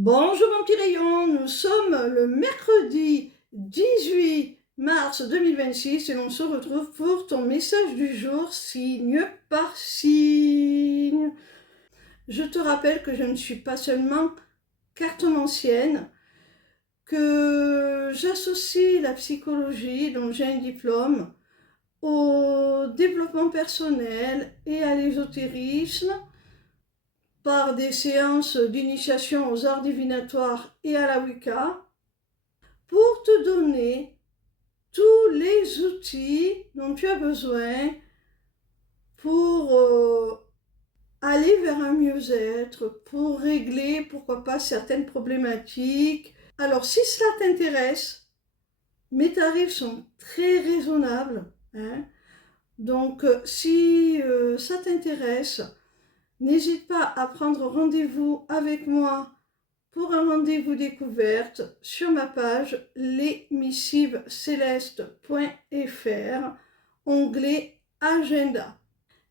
Bonjour mon petit rayon, nous sommes le mercredi 18 mars 2026 et l'on se retrouve pour ton message du jour signe par signe. Je te rappelle que je ne suis pas seulement cartomancienne, que j'associe la psychologie, dont j'ai un diplôme, au développement personnel et à l'ésotérisme, par des séances d'initiation aux arts divinatoires et à la Wicca, pour te donner tous les outils dont tu as besoin pour aller vers un mieux-être, pour régler, pourquoi pas, certaines problématiques. Alors, si cela t'intéresse, mes tarifs sont très raisonnables, hein. Donc, si ça t'intéresse, n'hésite pas à prendre rendez-vous avec moi pour un rendez-vous découverte sur ma page lesmissivescélestes.fr, onglet Agenda.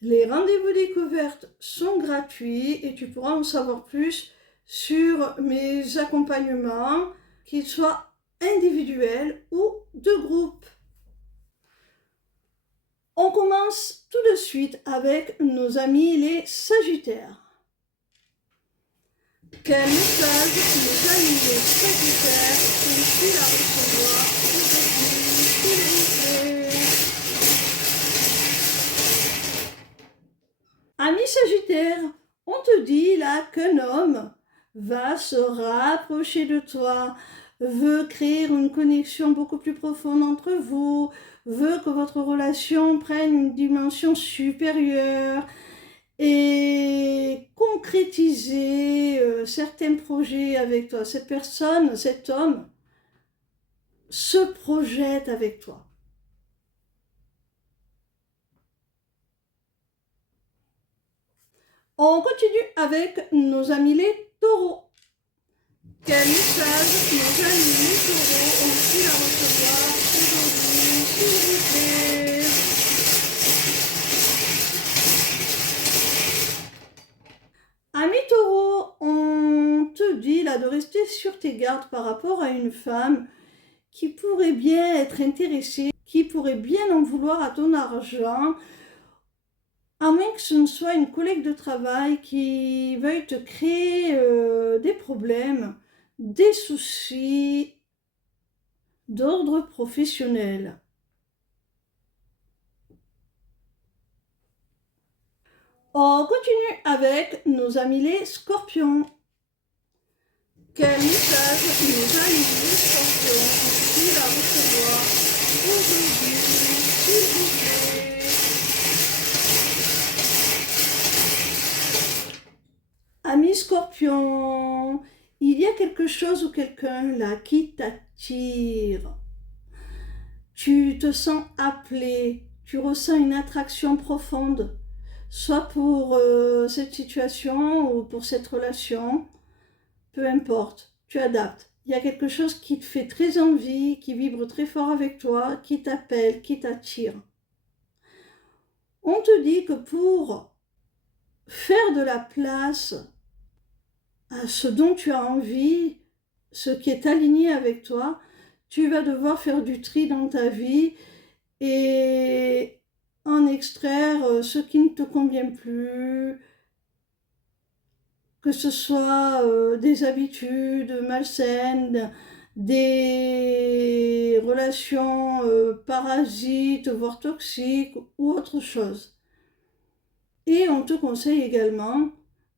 Les rendez-vous découvertes sont gratuits et tu pourras en savoir plus sur mes accompagnements, qu'ils soient individuels ou de groupe. On commence tout de suite avec nos amis les Sagittaires. Quel message nos amis les Sagittaires sont-ils à recevoir aujourd'hui, s'il vous plaît? Amis Sagittaires, on te dit là qu'un homme va se rapprocher de toi, veut créer une connexion beaucoup plus profonde entre vous, veut que votre relation prenne une dimension supérieure et concrétiser certains projets avec toi. Cette personne, cet homme, se projette avec toi. On continue avec nos amis les taureaux. Quel message nos amis les taureaux ont-ils à recevoir aujourd'hui, s'il vous plaît? Amis taureaux, on te dit là de rester sur tes gardes par rapport à une femme qui pourrait bien être intéressée, qui pourrait bien en vouloir à ton argent, à moins que ce ne soit une collègue de travail qui veuille te créer des problèmes, des soucis d'ordre professionnel. On continue avec nos amis les scorpions. Quel message nos amis les scorpions ont-ils à recevoir aujourd'hui, s'il vous plaît? Amis scorpions, il y a quelque chose ou quelqu'un là qui t'attire. Tu te sens appelé, tu ressens une attraction profonde, soit pour cette situation ou pour cette relation, peu importe, tu adaptes. Il y a quelque chose qui te fait très envie, qui vibre très fort avec toi, qui t'appelle, qui t'attire. On te dit que pour faire de la place à ce dont tu as envie, ce qui est aligné avec toi, tu vas devoir faire du tri dans ta vie et en extraire ce qui ne te convient plus, que ce soit des habitudes malsaines, des relations parasites, voire toxiques ou autre chose. Et on te conseille également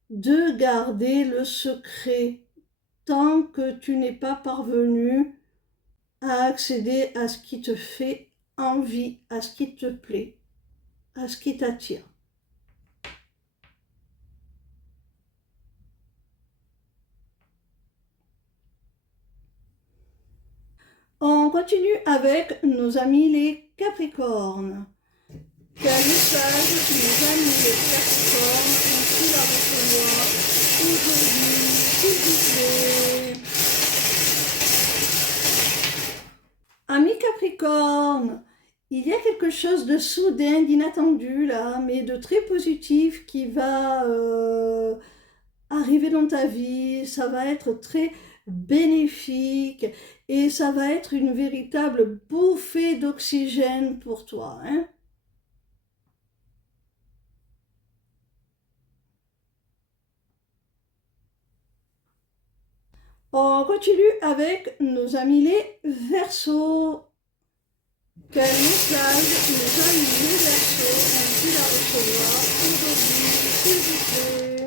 de garder le secret tant que tu n'es pas parvenu à accéder à ce qui te fait envie, à ce qui te plaît, à ce qui t'attire. On continue avec nos amis les Capricornes. Quel message nos amis les Capricornes ont-ils à recevoir aujourd'hui, s'il vous plaît? Amis Capricornes, il y a quelque chose de soudain, d'inattendu là, mais de très positif qui va arriver dans ta vie, ça va être très bénéfique et ça va être une véritable bouffée d'oxygène pour toi, hein. On continue avec nos amis les Verseaux. Quel message nos amis les Verseaux ont-ils à recevoir aujourd'hui, s'il vous plaît?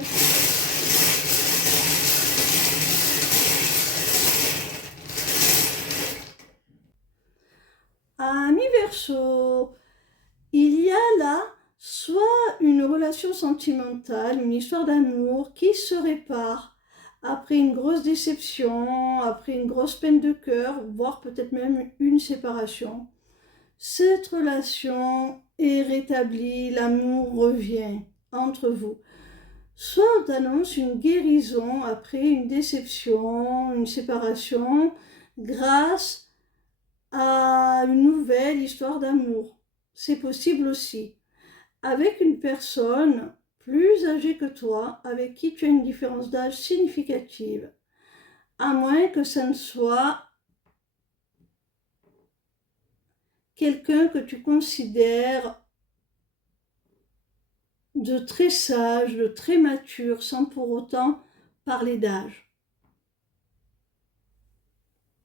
Amis Verseaux, il y a là soit une relation sentimentale, une histoire d'amour qui se répare après une grosse déception, après une grosse peine de cœur, voire peut-être même une séparation. Cette relation est rétablie, l'amour revient entre vous. Soit on t'annonce une guérison après une déception, une séparation, grâce à une nouvelle histoire d'amour. C'est possible aussi. Avec une personne plus âgée que toi, avec qui tu as une différence d'âge significative, à moins que ça ne soit quelqu'un que tu considères de très sage, de très mature, sans pour autant parler d'âge.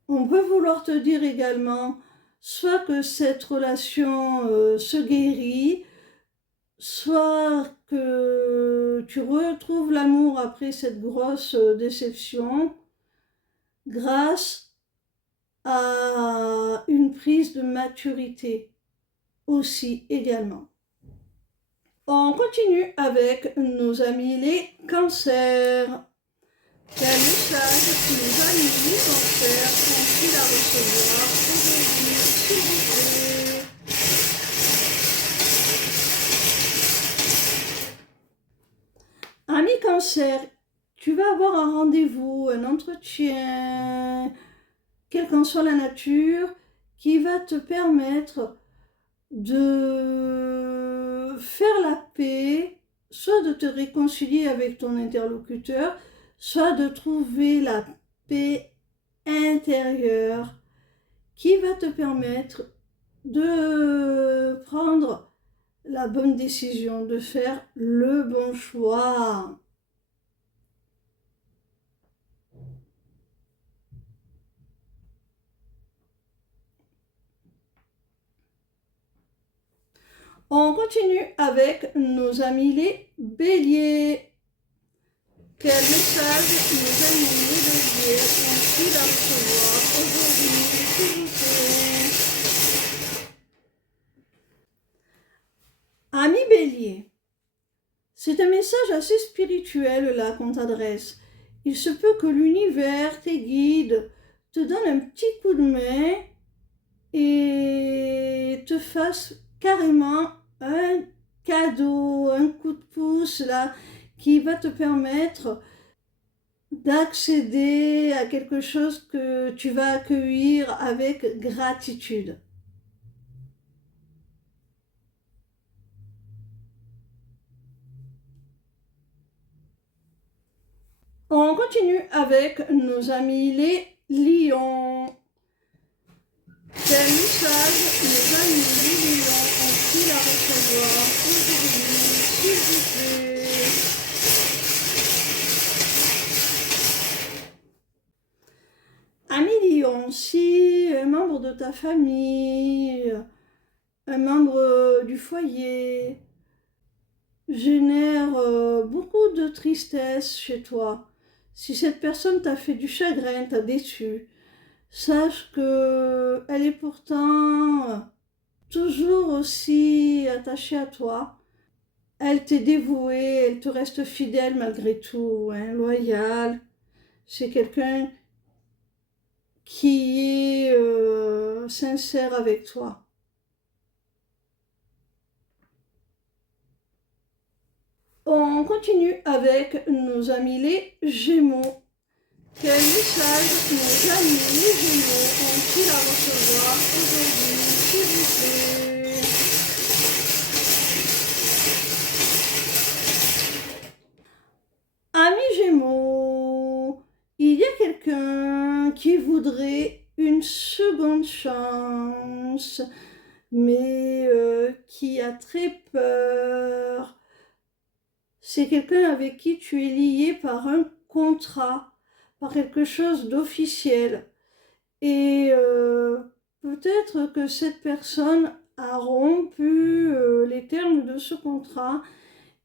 On peut vouloir te dire également soit que cette relation se guérit, soit que tu retrouves l'amour après cette grosse déception grâce à une prise de maturité aussi également. On continue avec nos amis les cancers. Quel message nos amis les cancers ont-ils à recevoir aujourd'hui, s'il vous plaît? Ami cancer, tu vas avoir un rendez-vous, un entretien, quelle qu'en soit la nature, qui va te permettre de faire la paix, soit de te réconcilier avec ton interlocuteur, soit de trouver la paix intérieure qui va te permettre de prendre la bonne décision, de faire le bon choix. On continue avec nos amis les béliers. Quel message nos amis les béliers ont-ils à recevoir aujourd'hui, s'il vous plaît? Ami bélier, c'est un message assez spirituel là qu'on t'adresse. Il se peut que l'univers, tes guides, te donne un petit coup de main et te fasse carrément un cadeau, un coup de pouce là, qui va te permettre d'accéder à quelque chose que tu vas accueillir avec gratitude. On continue avec nos amis les lions. Quel message nos amis les lions ont-ils à recevoir aujourd'hui, s'il vous plaît? Ami lion, si un membre de ta famille, un membre du foyer génère beaucoup de tristesse chez toi, si cette personne t'a fait du chagrin, t'a déçu, sache qu'elle est pourtant toujours aussi attachée à toi. Elle t'est dévouée, elle te reste fidèle malgré tout, hein, loyale. C'est quelqu'un qui est sincère avec toi. On continue avec nos amis les Gémeaux. Quel message nos amis les Gémeaux ont-ils à recevoir aujourd'hui, s'il vous plaît? Amis quelqu'un qui voudrait une seconde chance, mais qui a très peur. C'est quelqu'un avec qui tu es lié par un contrat, par quelque chose d'officiel. Et peut-être que cette personne a rompu les termes de ce contrat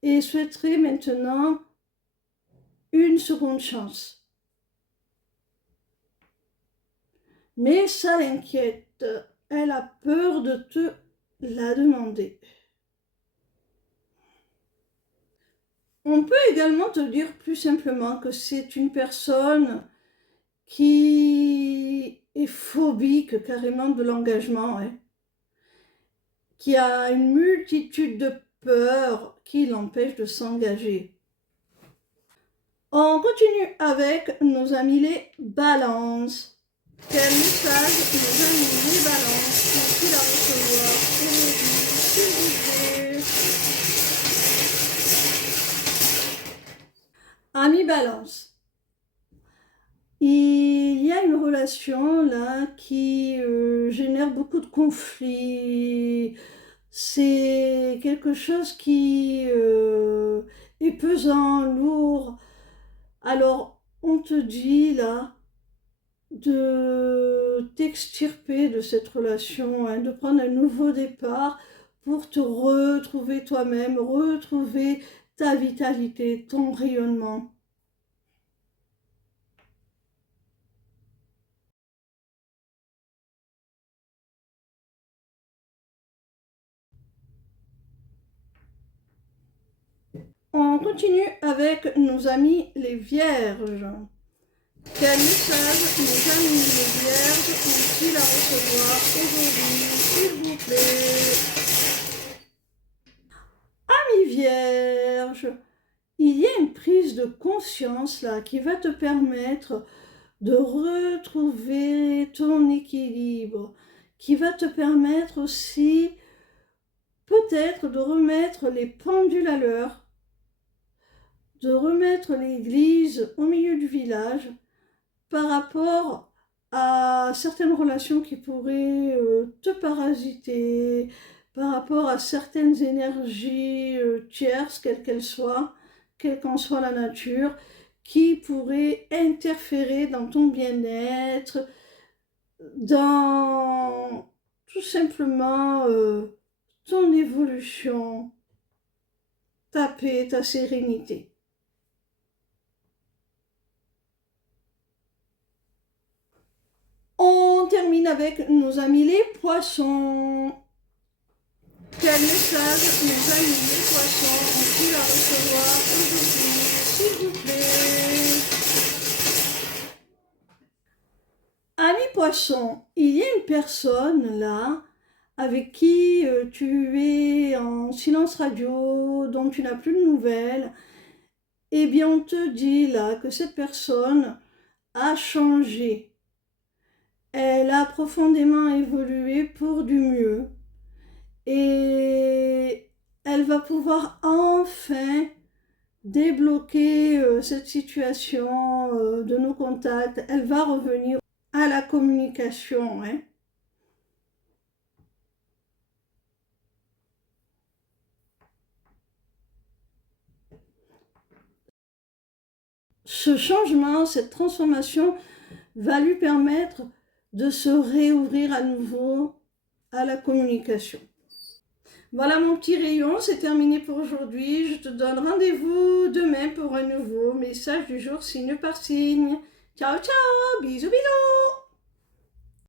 et souhaiterait maintenant une seconde chance. Mais ça l'inquiète, elle a peur de te la demander. On peut également te dire plus simplement que c'est une personne qui est phobique carrément de l'engagement, hein, qui a une multitude de peurs qui l'empêchent de s'engager. On continue avec nos amis les balances. Quel message nos amis les balances ont-ils à recevoir aujourd'hui, s'il vous plaît? Amis balance, il y a une relation là qui génère beaucoup de conflits. C'est quelque chose qui est pesant, lourd. Alors, on te dit là de t'extirper de cette relation, hein, de prendre un nouveau départ pour te retrouver toi-même, retrouver ta vitalité, ton rayonnement. On continue avec nos amis les vierges. Quel message nos amis les vierges ont-ils à recevoir aujourd'hui, s'il vous plaît? Amis vierges, il y a une prise de conscience là qui va te permettre de retrouver ton équilibre, qui va te permettre aussi peut-être de remettre les pendules à l'heure, de remettre l'église au milieu du village par rapport à certaines relations qui pourraient te parasiter, par rapport à certaines énergies tierces, quelles qu'elles soient, quelle qu'en soit la nature, qui pourraient interférer dans ton bien-être, dans tout simplement ton évolution, ta paix, ta sérénité. On termine avec nos amis les poissons. Quel message nos amis les poissons ont-ils à recevoir aujourd'hui, s'il vous plaît? Amis poissons, il y a une personne là avec qui tu es en silence radio, dont tu n'as plus de nouvelles. Eh bien, on te dit là que cette personne a changé. Elle a profondément évolué pour du mieux et elle va pouvoir enfin débloquer cette situation de nos contacts. Elle va revenir à la communication, hein. Ce changement, cette transformation va lui permettre de se réouvrir à nouveau à la communication. Voilà mon petit rayon, c'est terminé pour aujourd'hui. Je te donne rendez-vous demain pour un nouveau message du jour signe par signe. Ciao ciao, bisous bisous.